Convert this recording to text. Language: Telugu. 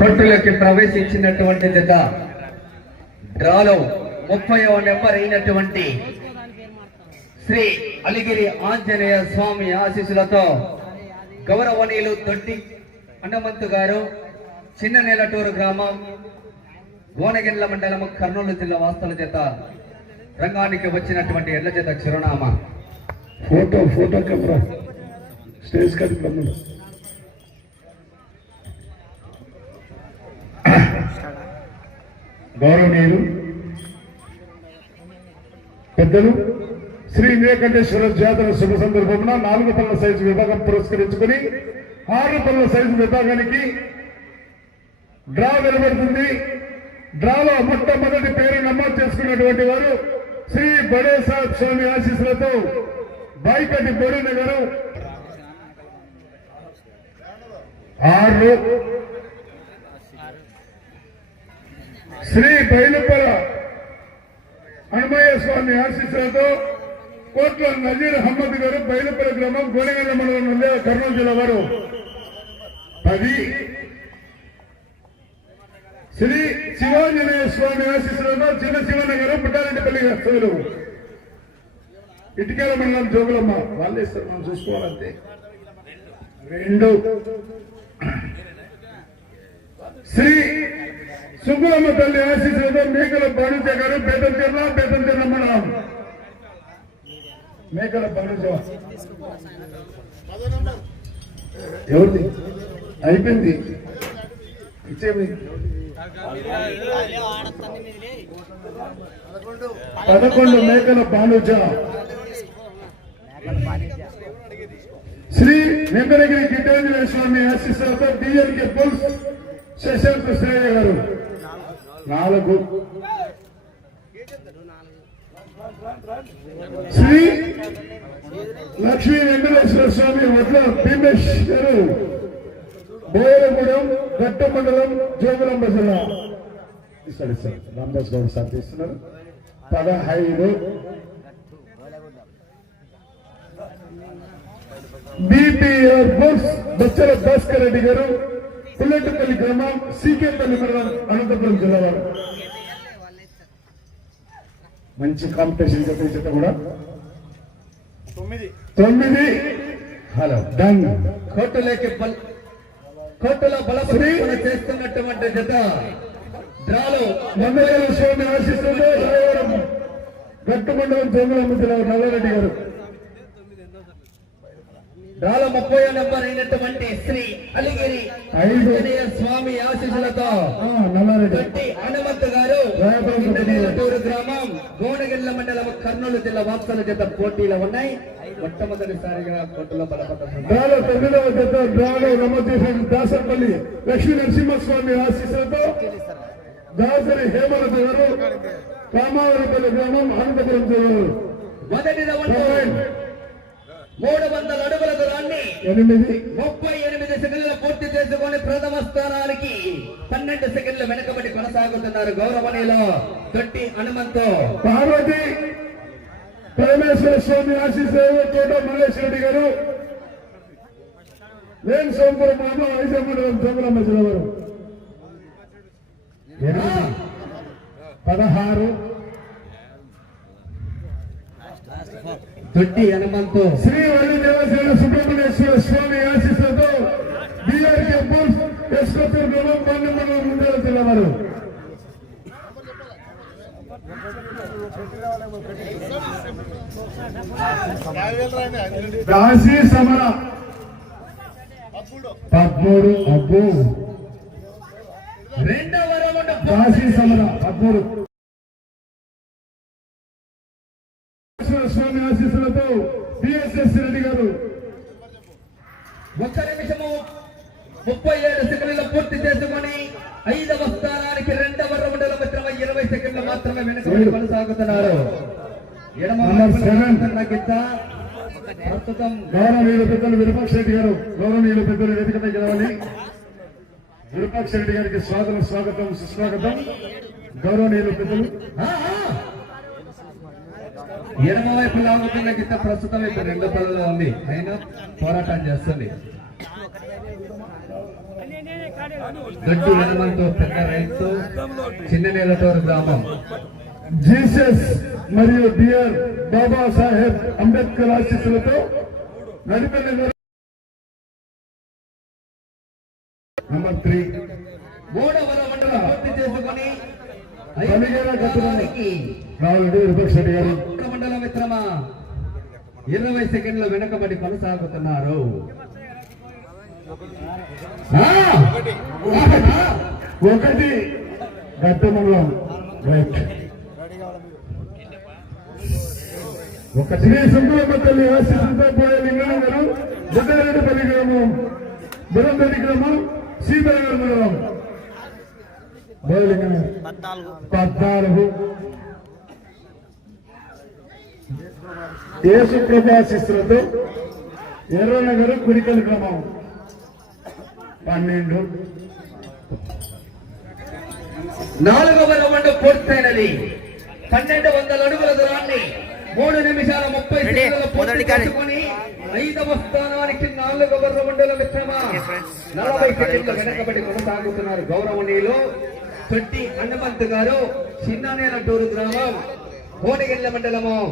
కొట్టులోకి ప్రవేశించినటువంటి జత. డ్రాలో ముప్పై నెంబర్ అయినటువంటి శ్రీ అలిగిరి ఆంజనేయ స్వామి ఆశీస్సులతో గౌరవనీయులు దొడ్డి హనుమంతు గారు చిన్న నేలటూరు గ్రామం గోనగిల్ల మండలం కర్నూలు జిల్లా వాస్తవ చేత రంగానికి వచ్చినటువంటి ఎడ్ల చేత చిరునామా. Photo photo camera. స్టేజ్ కట్టి గౌరవనీయులు పెద్దలు శ్రీ నీలకంఠేశ్వర జాతర శుభ సందర్భంలో నాలుగు పనుల సైజు విభాగం పురస్కరించుకుని ఆరు పనుల సైజు విభాగానికి డ్రా వెలువడుతుంది. డ్రాలో మొట్టమొదటి పేరు నమోదు చేసుకున్నటువంటి వారు శ్రీ బడేసాద్ స్వామి ఆశీస్సులతో బైకటి బోడిన గారు. ఆరు శ్రీ బయలుపల హనుమయ్య స్వామి ఆశీస్సులతో కోట్ల నజీర్ అహ్మద్ గారు బయలుపల గ్రామం గోనగల్ల మండలం నంద్యాల కర్నూలు జిల్లా వారు. పది. శ్రీ శివాంజనేయ స్వామి ఆశీస్సులతో చిన్న శివన్న గారు పుట్టారెడ్డిపల్లి గారు ఇటుకేల మండలం జోగులమ్మ. వాళ్ళే ఇస్తారు మనం చూసుకోవాలంతే. రెండు. శ్రీ సుబ్బలమ్మ తల్లి ఆశీస్సులతో మేకల బాణుజ గారు బేతం తిరుణ బేతం తిరుణ మండలం. మేకల బాణుజ ఎవరిది? అయిపోయింది. ఇచ్చేమి పదకొండు మేకల బాణుజ శ్రీ వెంకటగిరి గిడ్డాంజనేయ స్వామి ఆశీస్సులతో డిఎల్కే పుల్స్ శశాంక్ శ్రేయ గారు. నాలుగు. శ్రీ లక్ష్మీ వెంకటేశ్వర స్వామి వడ్ల భీమేష్ గారు. బోయగూడెం గట్ట మండలం జోగులంబ జిల్లా. ఇస్తాడు సార్ రామదాస్ గౌడ్ సార్ తీస్తున్నారు. పదహైదు. బీపీఆర్ బస్ బచ్చల భాస్కర్ రెడ్డి గారు. పుల్లెట్టపల్లి గ్రామం సీకేపల్లి మండలం అనంతపురం జిల్లా వారు. మంచి కాంపిటీషన్ ఈ జత కూడా. తొమ్మిది. హలో. డన్ కోర్టులోకి బల కోర్టులో బలపరిశీలన చేస్తున్నటువంటి జత. డ్రాలో మంగళ స్వామి ఆశిస్తుంటే గట్టు మండలం జిల్లా నల్లారెడ్డి గారు. డ్రాలో ముప్పై నెంబర్ అయినటువంటి శ్రీ అలిగిరి. ఆంజనేయ స్వామి ఆశీస్సులతో ఆ, నల్లారెడ్డి గట్టి హనుమంత్ గారు ఇంద్రనీలటూరు గ్రామం గోనగిల్ల మండలం కర్నూలు జిల్లా వాస్తవ జత పోటీలో ఉన్నాయి మొట్టమొదటిసారిగా తొమ్మిదవ జత డ్రాలో దాసరపల్లి లక్ష్మీ నరసింహస్వామి ఆశీస్సులతో దాసరి హేమలత గారు కామావరపల్లి గ్రామం అనంతపురం జిల్లా. మొదటి రౌండ్ మూడు వందల అడుగుల దూరాన్ని ఎనిమిది. ముప్పై ఎనిమిది సెకండ్లు పూర్తి చేసుకొని ప్రథమ స్థానానికి పన్నెండు సెకండ్లు వెనుకబడి కొనసాగుతున్నారు గౌరవనీయులు దొట్టి హనుమంతు. పార్వతి పరమేశ్వర స్వామి ఆశీస్సులు తోట మల్లేశ్వర రెడ్డి గారు వేణు సోమపురం మండలం ఐదు మండలం జంగులమ్మ జిల్లా వారు ఎనిమిది. పదహారు. దొట్టి హనుమంతు శ్రీ వల్లి దేవసేన సుబ్రహ్మణ్యేశ్వర స్వామి ఆశీస్సులతో బీఆర్కే బుల్స్ ఎస్కొత్తూరు గ్రామం పన్నెండు మండలం ముందేల జిల్లా వారు కాశీ సమర. పదమూడు అబ్బో. రెండవ రౌండ్ కాశీ సమర పదమూడు. స్వామి ఆశీస్సులతో బిఎస్ఎస్ రెడ్డి గారు. ఒక్క నిమిషము ముప్పై ఏడు సెకండ్లు పూర్తి చేసుకొని ఐదవ స్థానానికి రెండవ రౌండ్ల మాత్రమే ఇరవై సెకండ్లు మాత్రమే వెనుకబడి కొనసాగుతున్నారు. ప్రస్తుతం గౌరవనీయులు పెద్దలు విరూపాక్ష రెడ్డి గారు. గౌరవనీయులు పెద్దలు వేదికపై గెలవాలి. విరూపాక్ష రెడ్డి గారికి స్వాగతం స్వాగతం సుస్వాగతం. గౌరవనీయులు పెద్దలు. ఎడమ వైపు లాగుతున్న గిత్త ప్రస్తుతం ఇప్పుడు రెండు పనుల్లో ఉంది. అయినా పోరాటం చేస్తుంది. దొడ్డి హనుమంతు పెద్ద రైతు చిన్న నేలతోరు గ్రామం. జీసస్ మరియు డియర్ బాబాసాహెబ్ అంబేద్కర్ ఆశీస్సులతో నడిపల్లి నంబర్ త్రీ. మూడవ మండలం పూర్తి చేసుకొని రావులరెడ్డి విపక్ష రెడ్డి గారు. ఒక్క మండల మిత్రమా? ఇరవై సెకండ్ల వెనుకబడి కొనసాగుతున్నారు! ఒకటి. రైట్. ఒక శ్రీ సుందరమ్మ తల్లి ఆశీస్సులతో పోయే లింగం గారు బుద్ధారెడ్డిపల్లి గ్రామం. బురందరి గ్రామం. సీతానగర్ మండలం. బోయలింగం. గారు. పద్నాలుగు. యేసు ప్రభాశిస్తులతో ఎర్రనగర్ కుడికల్ గ్రామం పన్నెండు. నాలుగవ రౌండ్ పూర్తయినది. పన్నెండు వందల అడుగుల దూరాన్ని మూడు నిమిషాల ముప్పై? సెకండ్ల ఐదవ స్థానానికి నాలుగవ రౌండ్ల మిత్రమా నలభై సెకండ్ల వెనకబడి కొనసాగుతున్నారు గౌరవనీయులు. తొట్టి హనుమంత్ గారు చిన్ననేల టూరు గ్రామం కోటగిల్ల మండలము.